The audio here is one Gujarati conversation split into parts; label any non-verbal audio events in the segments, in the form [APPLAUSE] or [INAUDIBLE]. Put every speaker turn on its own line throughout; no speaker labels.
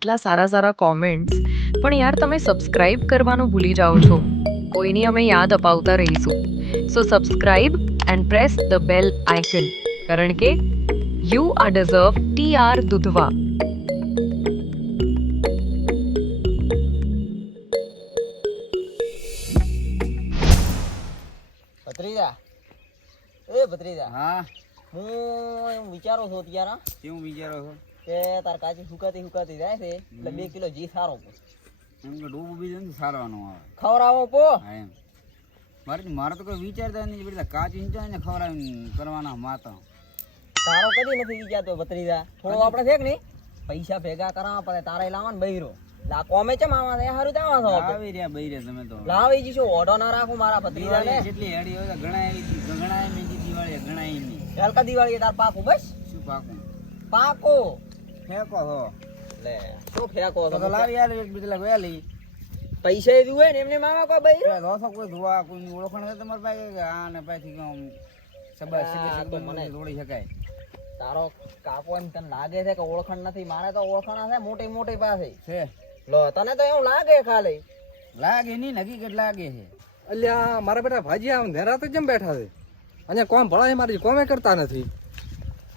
આટલા સારા સારા કોમેન્ટ્સ પણ યાર તમે સબસ્ક્રાઇબ કરવાનું ભૂલી જાઓ છો. કોઈની અમે યાદ અપાવતા રહીશું. So subscribe and press the bell icon કારણ કે you are deserve T R દુધવા
ભત્રીજા. એ ભત્રીજા
હા.
હું વિચારો છો અત્યારે.
કેવું વિચારો છો?
કે તાર કાચી સુકાતી સુકાતી જાય છે એટલે બે કિલો ઘી સારો પો
એમ કે ડૂબ બીજું નથી સારવાનું આવે.
ખવડાવો પો.
એમ. મારે મારે તો કોઈ વિચારતા નહીં બધા કાચ ઈંચા ને ખવડાવી કરવાના માતા.
તારો કદી નથી વિચારતો ભત્રીજા. થોડો આપણે છે કે નહીં? પૈસા ભેગા કરાવવા પડે તારે લાવવા બૈરો. લા કોમે ચમ આવા છે હારું જાવા છો
આવી રહ્યા રહ્યા તમે તો.
લાવી જઈશું ઓઢો ના રાખું મારા ભત્રીજા ને
દિવાળી જેટલી હેડી હોય ઘણા એવી ઘણા એની દિવાળી ઘણા એની
ચાલકા દિવાળી તાર પાકું બસ?
શું પાકું?
પાકો.
ફેંકો છો
લે શું ફેંકો
તો તો યાર એક બીજા વેલી.
પૈસા એ હોય ને એમને માવા કોઈ બૈરો?
દોસો કોઈ ધોવા ઓળખાણ છે તમારી પાસે કે આ ને પાસેથી કે આમ સબા
તો
સીધી
મને-
દોડી શકાય.
તારો કાકો એમ તને લાગે છે કે ઓળખાણ નથી? મારે તો ઓળખાણ છે મોટી મોટી પાસે.
છે.
લો તને તો એવું લાગે ખાલી?
લાગે નહીં હકીકત લાગે છે.
અલ્યા મારા બેટા ભાજી આમ નેરાતે જેમ બેઠા છે. અને કોમ ભણાય મારી કોમે કરતા નથી.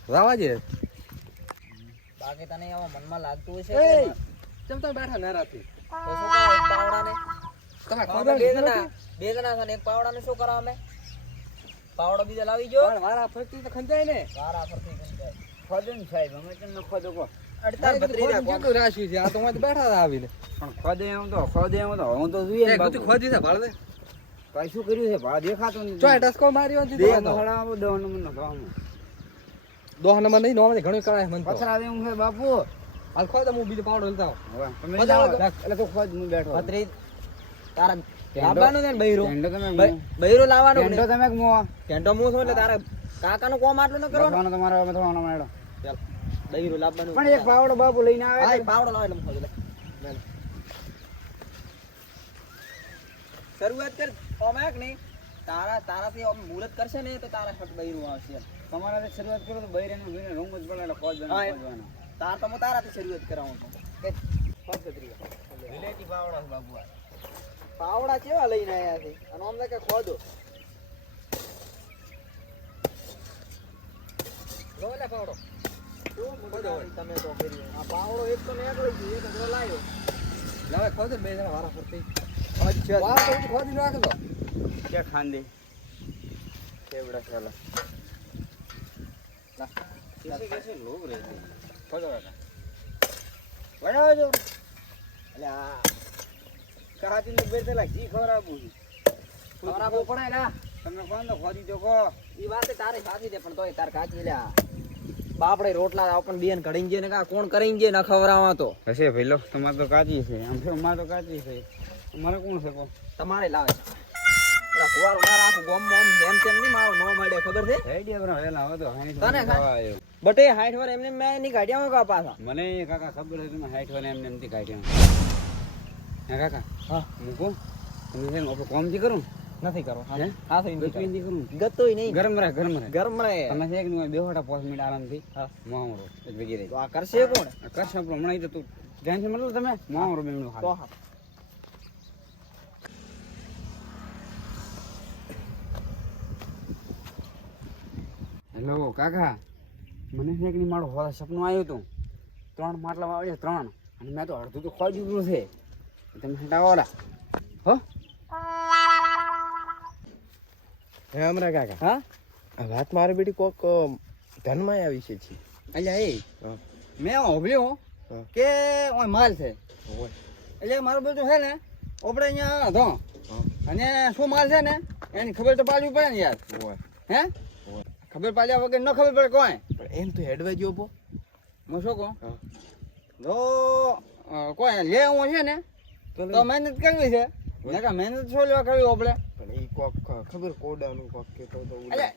રાવા જે.
બાકી તને એવા મનમાં લાગતું હશે
કેમ તમે બેઠા
એક પાવડાને?
તમે
અમે બે જણા બે જણા છે ને એક પાવડાને શું કરો અમે? પાવડો બીજો લાવી જો.
મારા ફરતી તો ખંજાય ને.
વારા ફરતી
સાહેબ અમે તમને ખોદો?
રાશિ છે? આ તો બેઠા હતા આવીને.
પણ ખોદે એમ તો ખોદે એમ તો. હું તો જોઈએ.
ખોદી છે ભાળ
શું કર્યું છે? ભા દેખાતું
ડસ્કો માર્યો.
દહ
નંબર નહીં નોમાં ઘણું કરાય મને તો
પથરા દેવું બાપુ
હાલ ખોદ હું બીજો પાવડો લેતા આવું. ખોદો. ખોદો.
એટલે તો ખોદ હું બેઠો
બત્રીસ તારા લાવવાનો ને બૈરો બૈરો લાવવાનો નહીં?
તમે મો
મોં? મો છો એટલે તારા કાકાનો કોમ આટલું ન કરવાનું
તમારો અમે થવાનો મેળો.
ચાલ બૈરો લાવવાનો
પણ એક પાવડો બાપુ લઈને આવે
હા, પાવડો લાવે એટલે હું લે શરૂઆત કર ઓમે કે નહીં તારા તારાથી આમ મુહૂર્ત કરશે ને તો તારા હટ બૈરું આવશે.
તમારાથી શરૂઆત કરો તો બૈરાનું જોઈને રૂમ જ પડે એટલે
હા, એમ. તાર તો તારાથી શરૂઆત કરાવો તો કે ફોજ
વિલેજી પાવડો આ.
પાવડા કેવા લઈને આયા છે? અને આમ કે ખોદો. લો લે પાવડો તમે તો કર્યું આ પાવડો એક તો મેં ગયો એક તો લાયો.
લાવે ખોદ બે જણા વારા ફરતી.
અચ્છા
વારા ફરતી ખોદી નાખ દો
ક્યાં ખાંદે કેવડા ચાલા કિસી કિસી લોગ રહેતે हैं. છો. એટલે આ કહાતી ને બેર પેલા ઘી ખવડાવવું છે.
ખવડાવવું પડે ને
તમે કોણ તો ખોદી તો કહો
ઈ વાત તારે સાચી દે પણ તોય તાર કાચી લ્યા બાપડે રોટલા આપણ બેન ઘડીને જે ને કા કોણ કરીને જે ન ખવરાવા તો?
હશે ભાઈ લો તમારે તો કાચી છે. આમ તો અમારે તો કાચી છે. અમારે કોણ છે કહો
તમારે લાવે છે. પેલા કુવારું ના રાખું ગોમમાં આમ જેમ તેમ નહીં મારું નો મળે ખબર છે?
આઈડિયા બરાબર વહેલા હવે તો
તને. બટે હાઈઠ વાર એમને મેં નહીં કાઢ્યા કા પાછા.
મને કાકા ખબર છે તમે હાઈઠ વાળા એમને એમથી કાઢ્યા હે કાકા?
હા.
મૂકો. તમે છે ને આપણે કોમથી કરું?
નથી કરો
હે?
હા? તો
ગચવીથી કરું.
ગતોય નહીં.
ગરમ રહે ગરમ રહે.
ગરમ રહે.
તમે છે કે નહીં બેહોટા પાંચ મિનિટ આરામથી?
હા.
મોહમરો એક
તો આ કરશે કોણ?
કરશે આપણો હમણાં તો તું ટેન્શન મતલબ તમે? મોહમરો બે મિનિટ
તો હા.
હેલો કાકા. મને છે કે મારું હોલ સપનું આવ્યું હતું. ત્રણ માટલા વાવ્યા ત્રણ. અને મેં તો અડધું તો ખોઈ દીધું છે. તમે હટાવો ઓલા. હો?
હે હમણાં કાકા.
હા?
વાત મારી બેટી કોક ધનમાં આવી છે છી.
અલ્યા એ. મેં હોભળ્યું કે ઓય માલ છે. એટલે મારો બધું છે ને આપણે અહીંયા
હતો.
અને શું માલ છે ને એની ખબર તો પાડવી પડે ને યાર. હે. ખબર પાડ્યા વગર ન ખબર પડે કોઈ.
પણ એમ તો હેડવાઈ ગયો પો.
હું શું કહું. જો કોઈ લે હું છે ને
તો
તો મહેનત કરવી છે. નકા મહેનત શું લેવા કરવી આપણે?
પણ એ કોક ખબર કોડાનું કોક કે તો તો
એટલે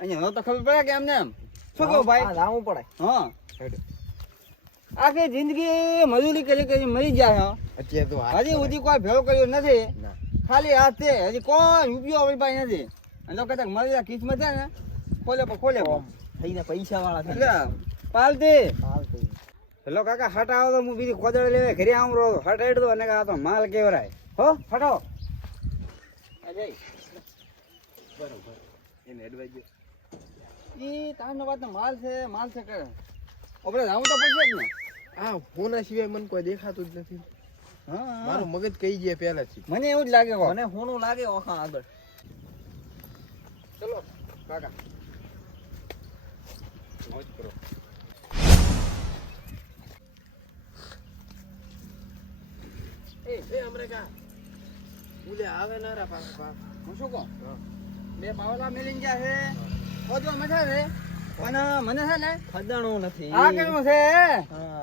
અહીંયા તો ખબર પડે કે એમને એમ. શું કહું ભાઈ?
લાવવું પડે.
હા.
હેડ.
આખી જિંદગી મજૂરી કરી કરી મરી જાય
અત્યારે તો
હજી સુધી કોઈ ભેળો કર્યો નથી. ખાલી હાથ હજી કોઈ રૂપિયો આપણી પાસે નથી. અને તો કદાચ મરી કિસ્મત છે ને. ખોલે ખોલે.
થઈને પૈસા વાળા
એટલે પાલતી.
હાલ
હેલો કાકા હટ આવો તો હું બીજી કોદળ લેવે ઘરે આવું રહો. હટ હેડ દો અને આ તો માલ કેવરાય. હો હટો. અજય બરોબર એને એડવાઇસ ઈ તારનો વાત માલ છે માલ છે કે. આપણે જાવું તો પડશે જ ને.
આ ફોના સિવાય મને કોઈ દેખાતું જ નથી.
હા.
મારું મગજ કઈ ગયા પહેલાથી.
મને એવું જ લાગે કો
મને હોનું લાગે ઓખા આગળ.
ચલો કાકા. મોજ કરો
એ એ અમરેકા ઉલે આવે ના રા પાછા પાછા.
હું શું કહું બે પાવલા મેલીને ગયા છે ખોદવા મજા છે પણ મને છે ને
ખદણું નથી
આ કેવું છે.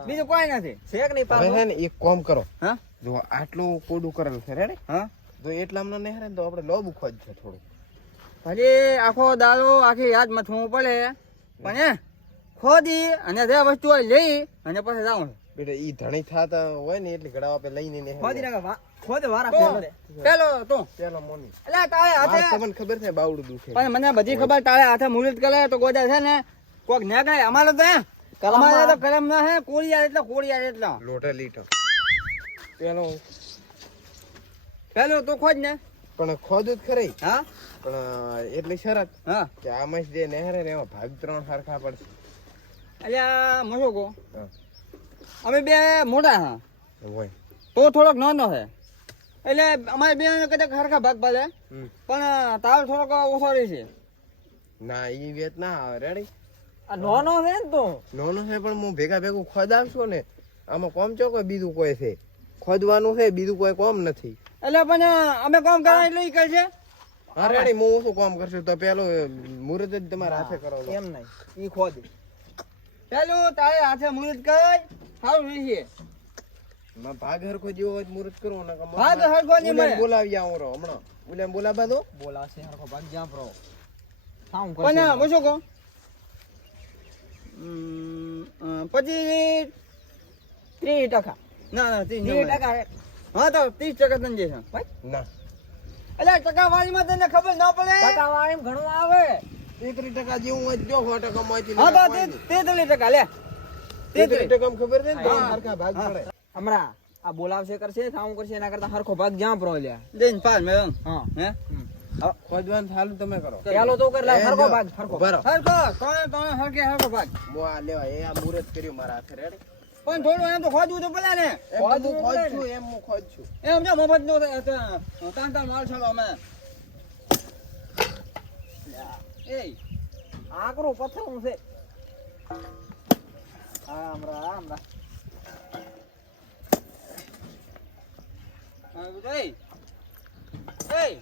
બીજું કોઈ નથી
શેક નહીં પાછો
છે ને એક કોમ કરો
હા
જો આટલું કોડું કરેલ છે રેડે
હા
તો એટલામાં નહીં હરે ને તો આપણે લોબુ ખોજ છે થોડું
ભલે આખો દાડો આખી યાદ મથવું પડે પણ હે ખોદી અને જે વસ્તુ હોય લઈ અને પછી જાઉં.
બેટા ઈ ધણી થાતા હોય ને એટલે ઘડા આપે લઈને ને
ખોદી નાખે ખોદ વારા
પેલો તું
પેલા મોની.
એટલે તારે હાથે
તમને ખબર છે બાવડું દુખે.
પણ મને બધી ખબર તારે હાથે મુરત કરે તો ગોડા છે ને કોક ને ગાય અમારે તો હે. અમારે તો કરમ ના હે કોળિયા એટલે કોળિયા એટલે
લોટે લીટો. પેલો
પેલો તો ખોજ ને.
પણ ખોદું જ ખરી.
હા?
પણ એટલી શરત
હા.
કે આમાં જે નહેરે ને એમાં ભાગ ત્રણ સરખા પડશે.
આ મોટો કો અમે બે મોટા હા. તો થોડોક નાનો છે એટલે અમારે બે કદાચ હરખા ભાગ પાડે. પણ તાવ થોડોક ઓછો રહે છે.
ના ઈ વેત ના આવે રેડી
આ નાનો છે ને તો.
નાનો છે પણ હું ભેગા ભેગું ખોદાવશો ને આમાં કોમ ચો કોઈ બીજું કોઈ છે? ખોદવાનું છે બીજું કોઈ કોમ નથી.
એટલે પણ અમે કોમ કરવા એટલે ઈ કહે છે?
હા રેડી હું ઓછું કોમ કરશું? તો પેલું મુહૂર્ત જ તમારા હાથે કરાવો.
એમ નહીં. ઈ ખોદ.
પેલું તારે હાથે મુહૂર્ત કર સારું રહેશે
માં ભાગ હરખો જેવો હોય મુહૂર્ત કરો ને
ભાગ હરખો નહીં મળે.
બોલાવી આવું રહો હમણાં. બોલે બોલાવા દો.
બોલાશે હરખો ભાગ જ્યાં પ્રો સાઉન્ડ કરો
પણ હું શું કહું પછી
ત્રીસ ટકા.
ના ના ત્રીસ
ટકા
હા તો ત્રીસ ટકા તને જશે
ના.
એટલે ટકાવારીમાં તને ખબર ના પડે?
ટકા વાળીમાં ઘણું આવે.
તેત્રીસ ટકા જેવું હોય તો જો સો ટકા માંથી
હા તો તેત્રીસ ટકા લે.
તેત્રીસ ટકા ખબર છે ને? હરખા ભાગ પડે
હમણાં આ બોલાવશે કરશે સાઉન્ડ કરશે એના કરતા હરખો ભાગ જ્યાં પ્રો લ્યા.
જઈને પાસ મેં
હા.
હે?
ખોદવાનું ચાલુ તમે કરો.
પેલો તો કર હરખો ભાગ હરખો.
ઊભા
હરખો તોય તોય હરખે હરખો ભાગ.
હું આ લેવા એ આ મુહૂર્ત કર્યું મારા હાથે રેડી
પણ થોડું એમ તો ખોદવું તો પડે ને.
હું ખોદ છું એમ હું ખોદ છું
એમ જો મફત નો તાન માલ ચાલો અમે. એ
આકરું પથરું છે હા
હા,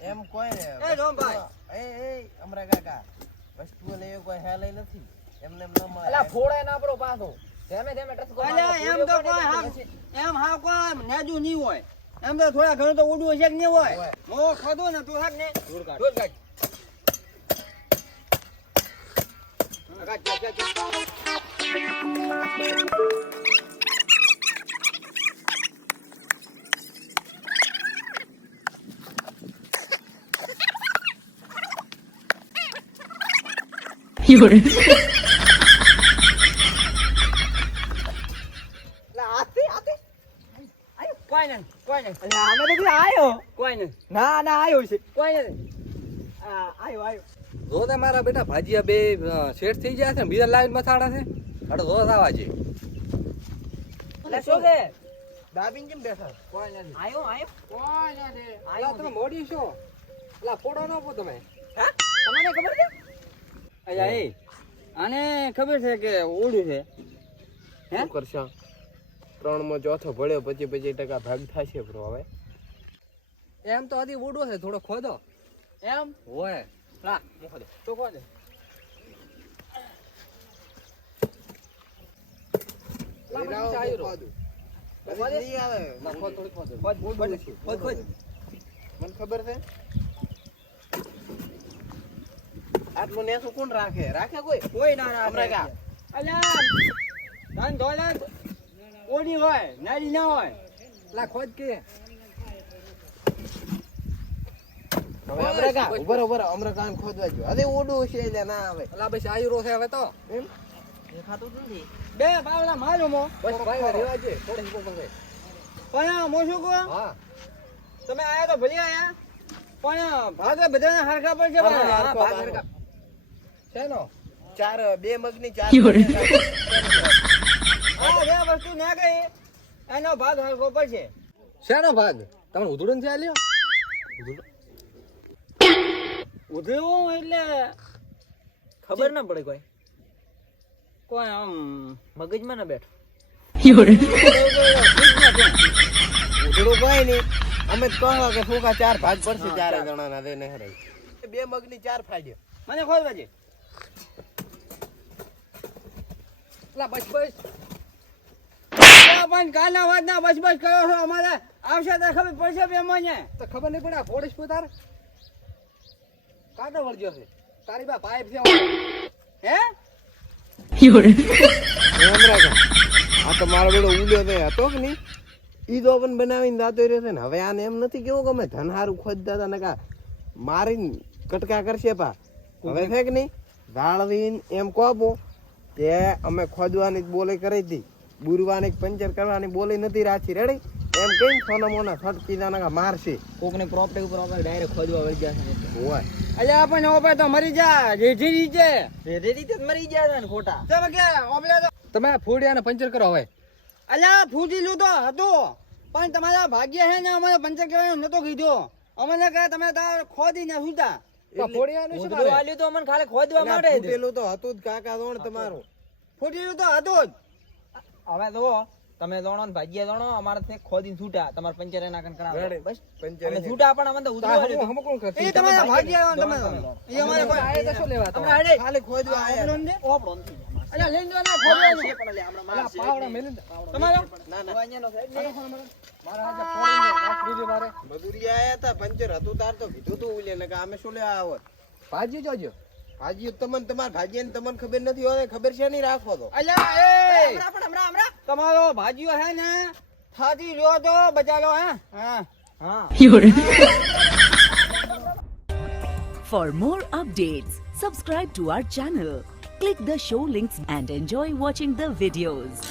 એમ કોઈ ને
એ
અમરા કાકા કોઈ હે નથી. એમને એમ ન મળે.
અલા ફોડે ના પડો પાછો. ધેમે ધેમે ટચ કરો
એમ તો કોઈ હાવ એમ હાવ કોઈ નેજુ નહીં હોય. એમ તો થોડા ઘણું તો ઉડવું છે કે નહીં હોય. હું ખાધું ને તું હાક ને.
દૂર કાઢ.
દૂર કાઢ. હા, કાઢ, કાઢ, કાઢ, કાઢ.
અલા આતે આતે
આયો, કોઈ નહીં કોઈ નહીં
અલા અમે તો કીધું આયો
કોઈ [LAUGHS] નહીં
ના ના આયો છે.
કોઈ
આવ્યો આયો.
જો તે મારા બેટા ભાજીયા બે શેઠ થઈ ગયા છે બીજા લાઈન મથાડા છે. અરે જો આવા છે.
શું કે
દાબીન કેમ બેઠા?
કોઈ નથી.
આયો આયો.
કોઈ નથી.
આયો તમે મોડી છો? લા પોડો ન પો તમે.
હા? તમને ખબર છે?
અલ્યા એ આને ખબર છે કે ઓળું છે? હે?
શું કરશો ત્રણમાં ચોથો ભળ્યો પછી પછી ટકા ભાગ થશે બ્રો હવે.
એમ તો હજી ઉડો છે થોડો ખોદો.
એમ?
હોય.
ખોદું. નહીં આવે
ના ખોદ થોડી ખોદ
ખોદ ખોદ ખોદ
મને ખબર છે આટલું નેસું કોણ રાખે રાખે કોઈ
કોઈ ના ના
કા?
અલ્યા ધન ધોલા કોની હોય નારી ના હોય
લા ખોદ કે
તમે આયા તો ભલી આયા. પણ ભાગે બધાને હરખા પર છે
ભાગ.
શેનો
ચાર બે મગની ચાર
હા વસ્તુ ના ગઈ એનો ભાગ હરખો પડશે.
શેનો ભાગ? તમને ઉધડું નથી આલ્યો
ઉધેવું એટલે
ખબર ના પડે કોઈ. કોઈ આમ મગજમાં ના બેઠો.
ઉધડું કોઈ નહીં. અમે જ કહો કે ફૂકા ચાર ભાગ પડશે ચારે. જણાના દે નહીં રહી બે મગની ચાર ફાડ્યો.
મને ખોલ છે
લા બસ બસ.
પણ કાલના વાત ના બસ બસ કર્યો છો અમારે. આવશે તો ખબર પડશે બે મને.
તો ખબર નહીં પડે આ પોલીસ તાર? કાંટો વળગ્યો છે? તારી બા પાઇપ છે
હે?
રાખો આ તો મારો બેડો ઉડ્યો તો હતો કે નહીં? ઈ તો પણ બનાવીને દાતો રહ્યો છે ને. હવે આને એમ નથી કેવું કે અમે ધન હારું ખોદતા હતા ને કા મારીને કટકા કરશે પા. હવે છે કે નહીં? જાળવીને એમ કોપો કે અમે ખોદવાની બોલે કરી હતી. બુરવાની પંચર કરવાની બોલી નથી રાખી. રેડી એમ કઈ સોના મોના ફટકી ના મારશે.
કોકને પ્રોપર્ટી ઉપર આપણે ડાયરેક્ટ ખોદવા વળી ગયા છે.
હોય.
અલ્યા પણ ઓપે તો મરી જા રેઢી રીતે
રેઢી રીતે મરી ગયા છે ને ખોટા.
તમે કે ઓપલે તો
તમે ફૂડિયાને પંચર કરો હવે.
અલ્યા ફૂટીલું તો હતો. પણ તમારા ભાગ્ય છે ને અમારે પંચર કહેવાનું નતો કીધો. અમને કહે તમે તાર ખોદી ને સુતા.
ફોડિયાનું શું
આલ્યું તો અમને ખાલી ખોદવા માટે.
ફૂટેલું તો હતું જ કાકા દોણ તમારું.
ફૂટીલું તો હતું જ.
હવે તો તમે દોણો ને ભાગ્યા દોણો અમારે ત્યાં ખોદી છૂટા. તમારે પંચર એના કન કરાવે બસ.
પંચર
છૂટા પણ અમને તો
તાર
આલ્યું
હમ હમ કોણ કરશે?
એ તમારા ભાગ્ય તમે. એ અમારે કોઈ
આયે તો શું લેવા તમે?
આડે
ખાલી ખોદવા આયા
ઓપલો
ઓપડો
અલ્યા લઈ જો ને ખોદવા
છે પણ લે હમણાં
અલા, પાવડા મેલી
તમારો?
ના ના.
અહીંયાનો સાઈડ ને.
મારા.
મજૂરી આયા હતા પંચર હતું તાર તો કીધું તું ઉલે ને કે અમે શું લેવા આવો?
ભાજી જોજો
ભાજી તમને તમાર ભાજી ને તમને ખબર નથી હોય ખબર છે નહીં રાખો તો
અલ્યા એ. તમારો ભાજીઓ હે ને થાતી રહ્યો તો બચાલો હે હા
હા
For more updates, subscribe to our channel, click the show links and enjoy watching the videos.